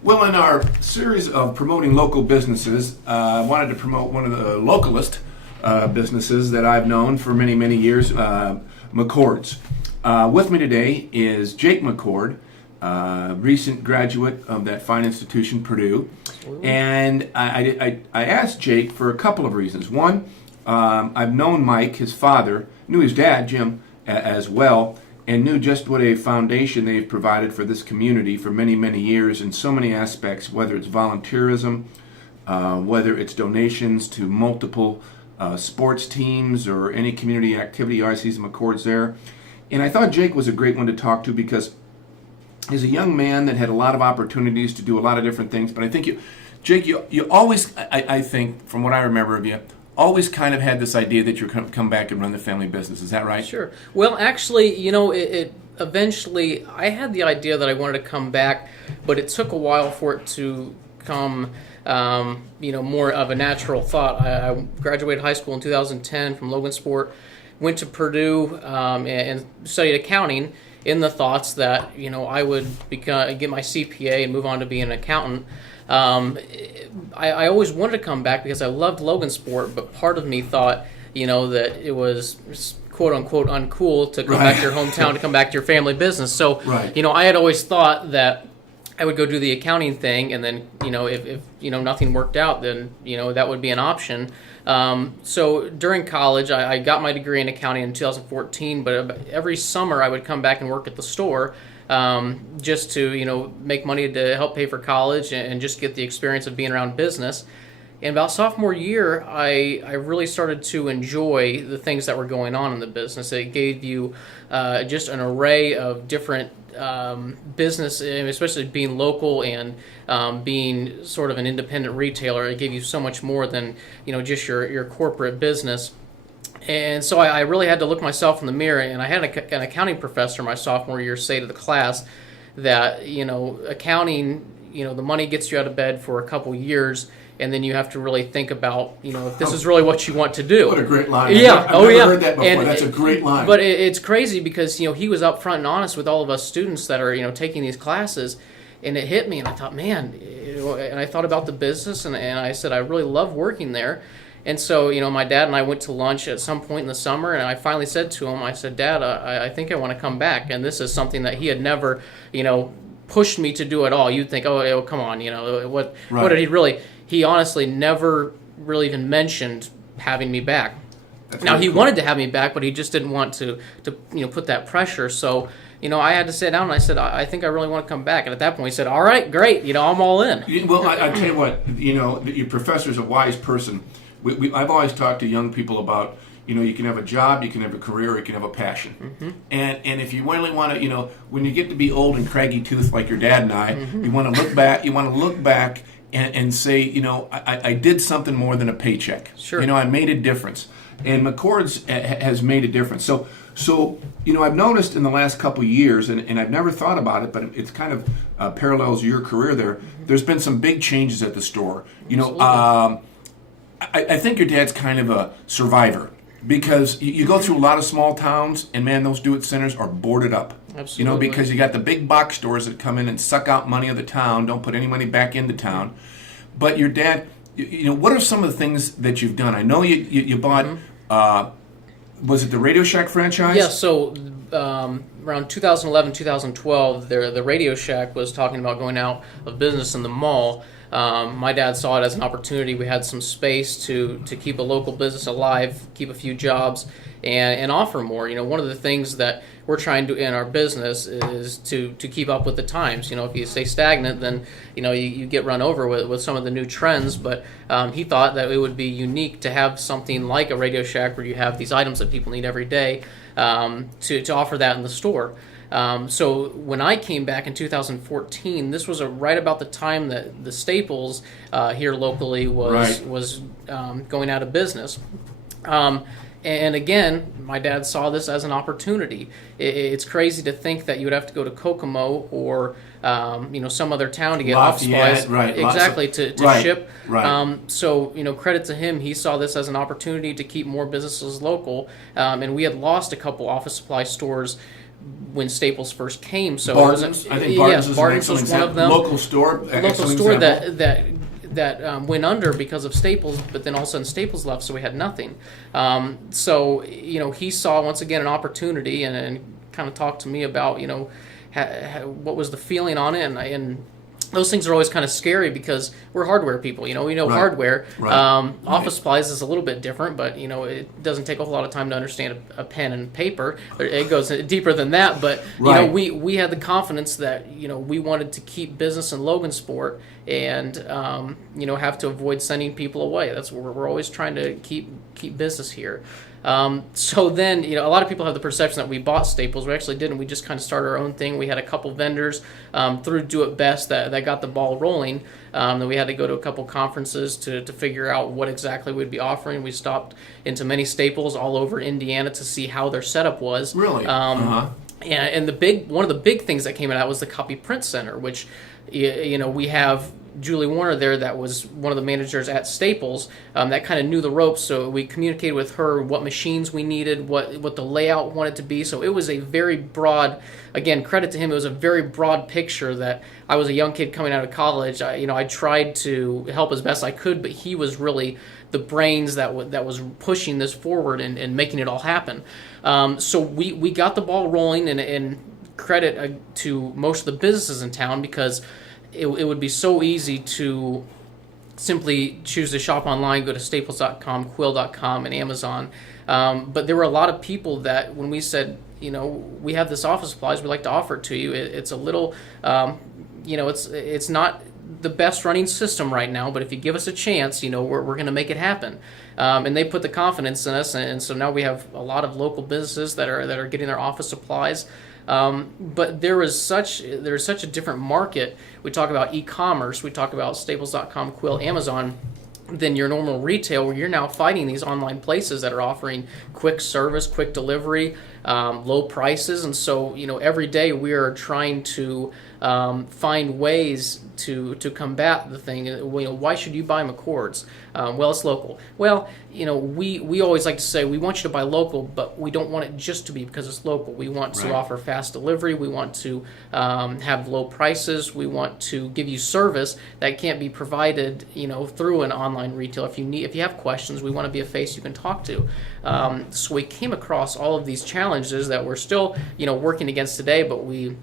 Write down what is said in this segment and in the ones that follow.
Well, in our series of promoting local businesses, I wanted to promote one of the localist businesses that I've known for many, many years, McCord's. With me today is Jake McCord, recent graduate of that fine institution, Purdue. And I asked Jake for a couple of reasons. One, I've known Mike, his father, knew his dad, Jim, as well, and knew just what a foundation they've provided for this community for many, many years in so many aspects, whether it's volunteerism, whether it's donations to multiple sports teams or any community activity. I see some McCords there. And I thought Jake was a great one to talk to because he's a young man that had a lot of opportunities to do a lot of different things. But I think Jake, you always, I think, from what I remember of you, always kind of had this idea that you're going to come back and run the family business. Is that right? Sure. Well, actually, it eventually, I had the idea that I wanted to come back, but it took a while for it to come, more of a natural thought. I graduated high school in 2010 from Logansport, went to Purdue and studied accounting in the thoughts that, I would get my CPA and move on to be an accountant. I always wanted to come back because I loved Logansport, but part of me thought, that it was quote unquote uncool to come back to your hometown, to come back to your family business. So, I had always thought that I would go do the accounting thing, and then, if nothing worked out, then, that would be an option. So during college, I got my degree in accounting in 2014, but every summer I would come back and work at the store. Just to, make money to help pay for college and just get the experience of being around business. And about sophomore year, I really started to enjoy the things that were going on in the business. It gave you just an array of different business, especially being local and being sort of an independent retailer. It gave you so much more than, just your corporate business. And so I really had to look myself in the mirror, and I had an accounting professor my sophomore year say to the class that, accounting, the money gets you out of bed for a couple years, and then you have to really think about, if this is really what you want to do. What a great line. Yeah. I've never heard that before. That's a great line. But it's crazy because, he was upfront and honest with all of us students that are, taking these classes, and it hit me, and I thought, man, and I thought about the business, and I said, I really love working there. And so, my dad and I went to lunch at some point in the summer, and I finally said to him, I said, Dad, I think I want to come back. And this is something that he had never, pushed me to do at all. You'd think, oh come on, what did he really? He honestly never really even mentioned having me back. Now, he wanted to have me back, but he just didn't want to put that pressure. So, I had to sit down and I said, I think I really want to come back. And at that point, he said, all right, great, I'm all in. Well, I tell you what, your professor's a wise person. I've always talked to young people about, you can have a job, you can have a career, or you can have a passion. Mm-hmm. And if you really want to, when you get to be old and craggy toothed like your dad and I, you want to look back, and say, I did something more than a paycheck. Sure. I made a difference. And McCord's has made a difference. So I've noticed in the last couple of years, and I've never thought about it, but it's kind of parallels your career there. Mm-hmm. There's been some big changes at the store. I think your dad's kind of a survivor because you go through a lot of small towns, and man, those do-it centers are boarded up. Absolutely. Because you got the big box stores that come in and suck out money of the town, don't put any money back into town. But your dad, what are some of the things that you've done? I know you bought, was it the Radio Shack franchise? Yeah, so around 2011, 2012, the Radio Shack was talking about going out of business in the mall. My dad saw it as an opportunity. We had some space to keep a local business alive, keep a few jobs, and offer more. One of the things that we're trying to do in our business is to keep up with the times. If you stay stagnant, then you get run over with some of the new trends. But he thought that it would be unique to have something like a Radio Shack where you have these items that people need every day to offer that in the store. So when I came back in 2014, this was right about the time that the Staples here locally was going out of business. And again, my dad saw this as an opportunity. It's crazy to think that you would have to go to Kokomo or some other town to get office supplies, exactly, to ship. So credit to him, he saw this as an opportunity to keep more businesses local. And we had lost a couple office supply stores when Staples first came. So Barton's, I think Barton's, Barton's was one of them. Local store that went under because of Staples, but then all of a sudden Staples left, so we had nothing. So he saw once again an opportunity and kind of talked to me about what was the feeling on it, and those things are always kind of scary because we're hardware people. We know Right. hardware. Right. Office supplies is a little bit different, but it doesn't take a whole lot of time to understand a pen and paper. It goes deeper than that. But Right. we had the confidence that we wanted to keep business in Logansport and have to avoid sending people away. That's where we're always trying to keep business here. So then, a lot of people have the perception that we bought Staples. We actually didn't. We just kind of started our own thing. We had a couple vendors through Do It Best that got the ball rolling. Then we had to go to a couple conferences to figure out what exactly we'd be offering. We stopped into many Staples all over Indiana to see how their setup was. Really? And one of the big things that came out of that was the Copy Print Center, which we have Julie Warner there, that was one of the managers at Staples, that kind of knew the ropes. So we communicated with her what machines we needed, what the layout wanted to be. So it was a very broad, again, credit to him, it was a very broad picture that I was a young kid coming out of college. I tried to help as best I could, but he was really the brains that was pushing this forward and making it all happen. So we got the ball rolling, and credit to most of the businesses in town, because it would be so easy to simply choose to shop online, go to staples.com, quill.com, and Amazon. But there were a lot of people that when we said, we have this office supplies, we'd like to offer it to you. It's a little, it's not the best running system right now, but if you give us a chance, we're going to make it happen. And they put the confidence in us, and so now we have a lot of local businesses that are getting their office supplies. But there's such a different market. We talk about e-commerce, we talk about Staples.com, Quill, Amazon, than your normal retail, where you're now fighting these online places that are offering quick service, quick delivery, low prices. And so, every day we are trying to find ways to combat the thing. Why should you buy McCord's? Well, it's local. Well, we always like to say we want you to buy local, but we don't want it just to be because it's local. We want to offer fast delivery. We want to have low prices. We want to give you service that can't be provided, through an online retail. If you have questions, we want to be a face you can talk to. So we came across all of these challenges that we're still, working against today, but we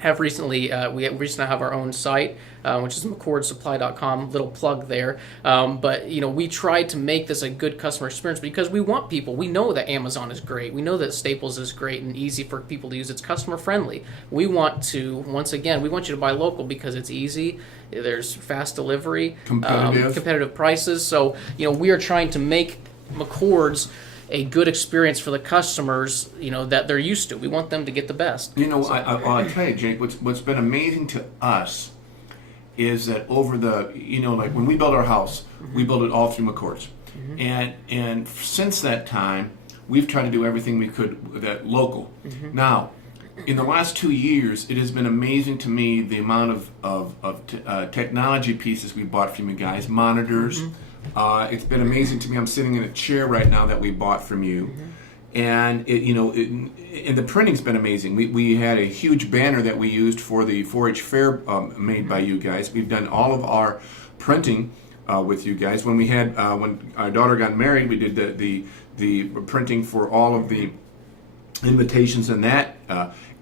have recently have our own site, which is McCordSupply.com. Little plug there. But we tried to make this a good customer experience because we want people. We know that Amazon is great. We know that Staples is great and easy for people to use. It's customer friendly. We want you to buy local because it's easy. There's fast delivery, competitive prices. So we are trying to make McCord's a good experience for the customers, that they're used to. We want them to get the best. I'll tell you, Jake, what's been amazing to us is that over the, like when we build our house, we build it all through McCord's. And since that time, we've tried to do everything we could that local. Now, in the last 2 years, it has been amazing to me the amount of technology pieces we bought from you guys, monitors. It's been amazing to me. I'm sitting in a chair right now that we bought from you, and and the printing's been amazing. We had a huge banner that we used for the 4-H fair made by you guys. We've done all of our printing with you guys. When we had when our daughter got married, we did the printing for all of the invitations and that.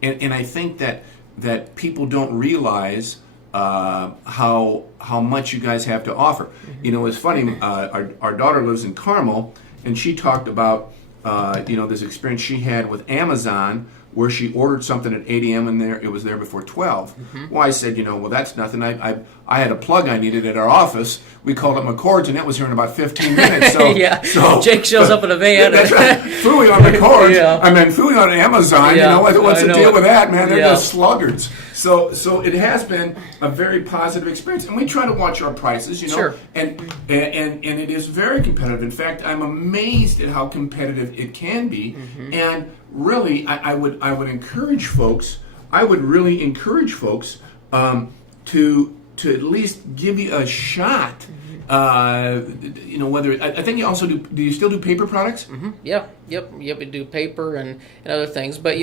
And I think that people don't realize how much you guys have to offer. It's funny. Our daughter lives in Carmel, and she talked about this experience she had with Amazon, where she ordered something at 8 a.m. and it was there before 12. Well, I said, well, that's nothing. I had a plug I needed at our office. We called it McCord's, and it was here in about 15 minutes. So, yeah. So Jake shows up in a van. That's right. Fooey on McCord's. Yeah. I mean, Fooey on Amazon. Yeah. What's the deal with that, man? They're Yeah. just sluggards. So it has been a very positive experience, and we try to watch our prices, Sure. and it is very competitive. In fact, I'm amazed at how competitive it can be, and really, I would encourage folks. I would really encourage folks to at least give you a shot. Whether I think you also do you still do paper products? Yeah. Yep. We do paper and other things, but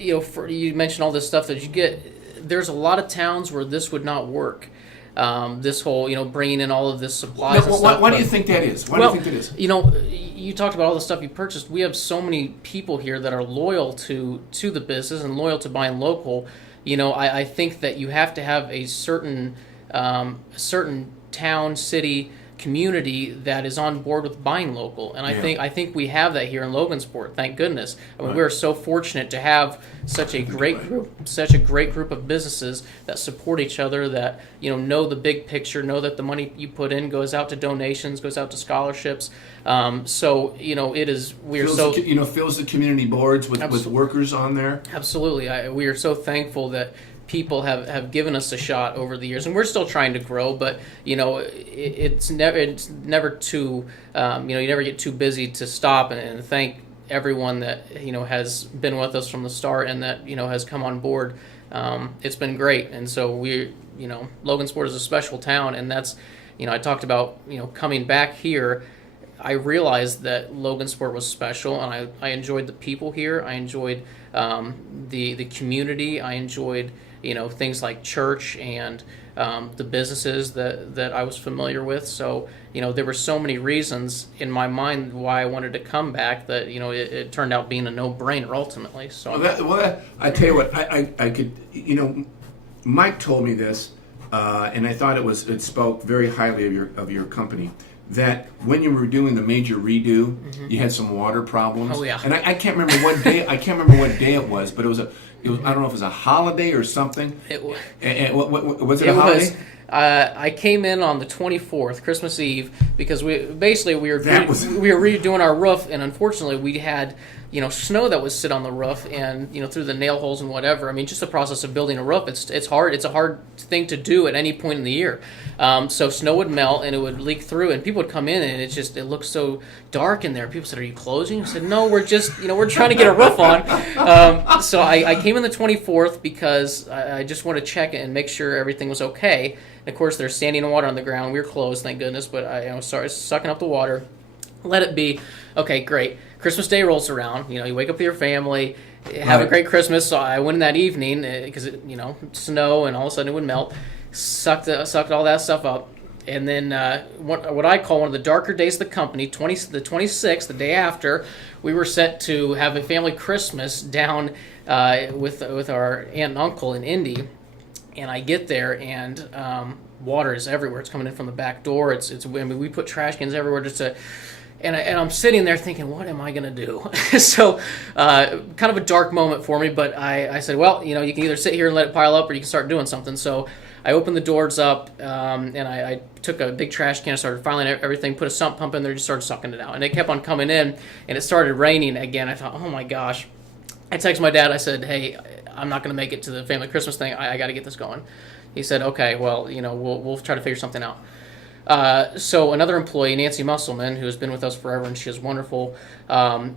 you mentioned all this stuff that you get. There's a lot of towns where this would not work. This whole, bringing in all of this supplies and stuff. Why do you think that is? Why do you think that is? You talked about all the stuff you purchased. We have so many people here that are loyal to the business and loyal to buying local. I think that you have to have a certain town, city, community that is on board with buying local, and I think we have that here in Logansport. Thank goodness. I mean, we're so fortunate to have such a great group of businesses that support each other, that know the big picture, know that the money you put in goes out to donations, goes out to scholarships. So it is. We are fills the community boards with workers on there. Absolutely, we are so thankful that people have given us a shot over the years, and we're still trying to grow. But it's never too you never get too busy to stop and thank everyone that has been with us from the start and that has come on board. It's been great, and so Logansport is a special town, and that's I talked about coming back here. I realized that Logansport was special, and I enjoyed the people here. I enjoyed the community. I enjoyed things like church and the businesses that I was familiar with. So there were so many reasons in my mind why I wanted to come back that it turned out being a no-brainer ultimately. So I tell you what, I could Mike told me this, and I thought it spoke very highly of your company. That when you were doing the major redo, you had some water problems. Oh yeah. And I can't remember what day. I can't remember what day it was, but it was I don't know if it was a holiday or something. What was it? A holiday? I came in on the 24th, Christmas Eve, because we were redoing our roof, and unfortunately we had snow that was sit on the roof and through the nail holes and whatever. I mean, just the process of building a roof, it's hard. It's a hard thing to do at any point in the year. So snow would melt and it would leak through, and people would come in and it looked so dark in there. People said, "Are you closing?" I said, "No, we're just we're trying to get a roof on." So I came in the 24th because I just wanted to check and make sure everything was okay. And of course, there's standing water on the ground. We were closed, thank goodness, but I started sucking up the water. Let it be. Okay, great. Christmas Day rolls around. You wake up with your family, have a great Christmas. So I went in that evening because snow, and all of a sudden it would melt. Sucked all that stuff up, and then what I call one of the darker days of the company, the 26th, the day after, we were set to have a family Christmas down with our aunt and uncle in Indy. And I get there, and water is everywhere. It's coming in from the back door. We put trash cans everywhere just to. And I'm sitting there thinking, what am I going to do? So kind of a dark moment for me, but I said, well, you can either sit here and let it pile up, or you can start doing something. So I opened the doors up, and I took a big trash can, started filing everything, put a sump pump in there, just started sucking it out. And it kept on coming in, and it started raining again. I thought, oh my gosh. I texted my dad. I said, hey, I'm not going to make it to the family Christmas thing. I got to get this going. He said, okay, well, we'll try to figure something out. So another employee, Nancy Musselman, who has been with us forever, and she is wonderful,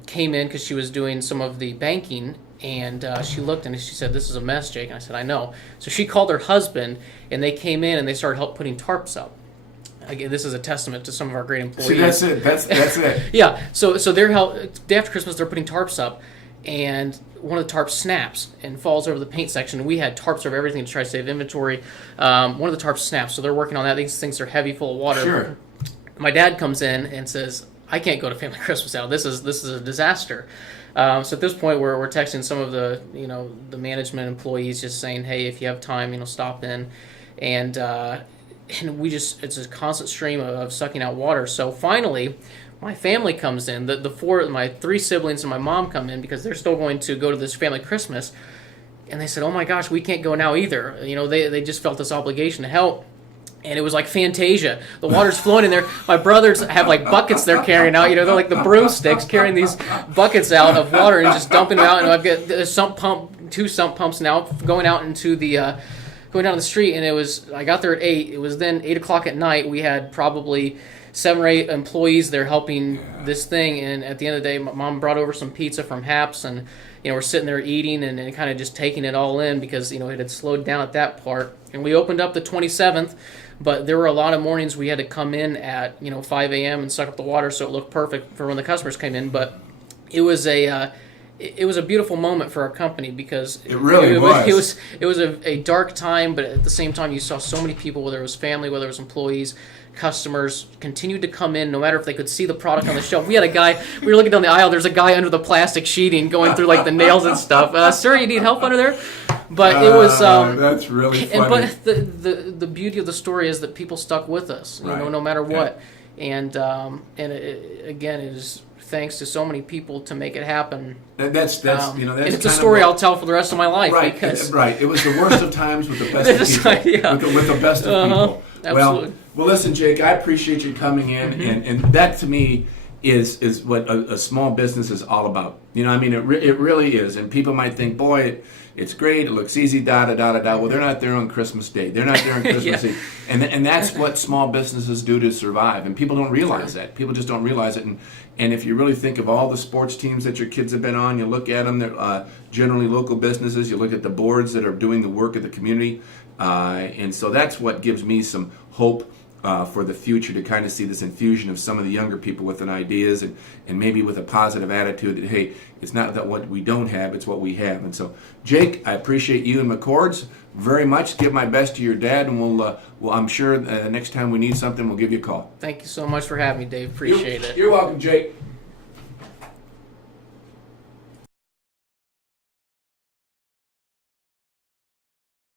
came in because she was doing some of the banking, and she looked and she said, "This is a mess, Jake." And I said, "I know." So she called her husband, and they came in and they started help putting tarps up. Again, this is a testament to some of our great employees. See, that's it. That's it. Yeah. So they're day after Christmas, they're putting tarps up, and one of the tarps snaps and falls over the paint section. We had tarps over everything to try to save inventory. One of the tarps snaps, so they're working on that. These things are heavy, full of water. Sure. My dad comes in and says, "I can't go to family Christmas now. This is a disaster." So at this point, we're texting some of the management employees, just saying, "Hey, if you have time, stop in," and it's a constant stream of sucking out water. So finally, my family comes in. My three siblings and my mom come in because they're still going to go to this family Christmas, and they said, "Oh my gosh, we can't go now either." They just felt this obligation to help. And it was like Fantasia. The water's flowing in there. My brothers have like buckets they're carrying out. They're like the broomsticks carrying these buckets out of water and just dumping them out. And I've got two sump pumps now going out into going down the street. And I got there at 8. It was then 8 o'clock at night. We had probably 7 or 8 employees there helping this thing. And at the end of the day, my mom brought over some pizza from Haps, and we're sitting there eating and kind of just taking it all in because it had slowed down at that part. And we opened up the 27th. But there were a lot of mornings we had to come in at 5 a.m. and suck up the water so it looked perfect for when the customers came in. But it was it was a beautiful moment for our company because It really was. It was a dark time, but at the same time, you saw so many people, whether it was family, whether it was employees, customers, continued to come in, no matter if they could see the product on the shelf. We had a guy. We were looking down the aisle. There's a guy under the plastic sheeting going through like the nails and stuff. Sir, you need help under there? But it was. That's really funny. But the beauty of the story is that people stuck with us. You know, no matter what. And again, it is thanks to so many people to make it happen. And that's that's it's a story I'll tell for the rest of my life. Right, because right. It was the worst of times with the best of people. With the best of people. Absolutely. Well, listen, Jake, I appreciate you coming in, and that to me is what a small business is all about. You know, I mean, it really is. And people might think, boy, it's great, it looks easy, da-da-da-da-da. Well, they're not there on Christmas Day. They're not there on Christmas Eve. And that's what small businesses do to survive. And people don't realize that. People just don't realize it. And if you really think of all the sports teams that your kids have been on, you look at them, they're generally local businesses. You look at the boards that are doing the work of the community. And so that's what gives me some hope for the future, to kind of see this infusion of some of the younger people with ideas and maybe with a positive attitude that, hey, it's not that what we don't have, it's what we have. And so, Jake, I appreciate you and McCord's very much. Give my best to your dad, and we'll I'm sure next time we need something, we'll give you a call. Thank you so much for having me, Dave. Appreciate it. You're welcome, Jake.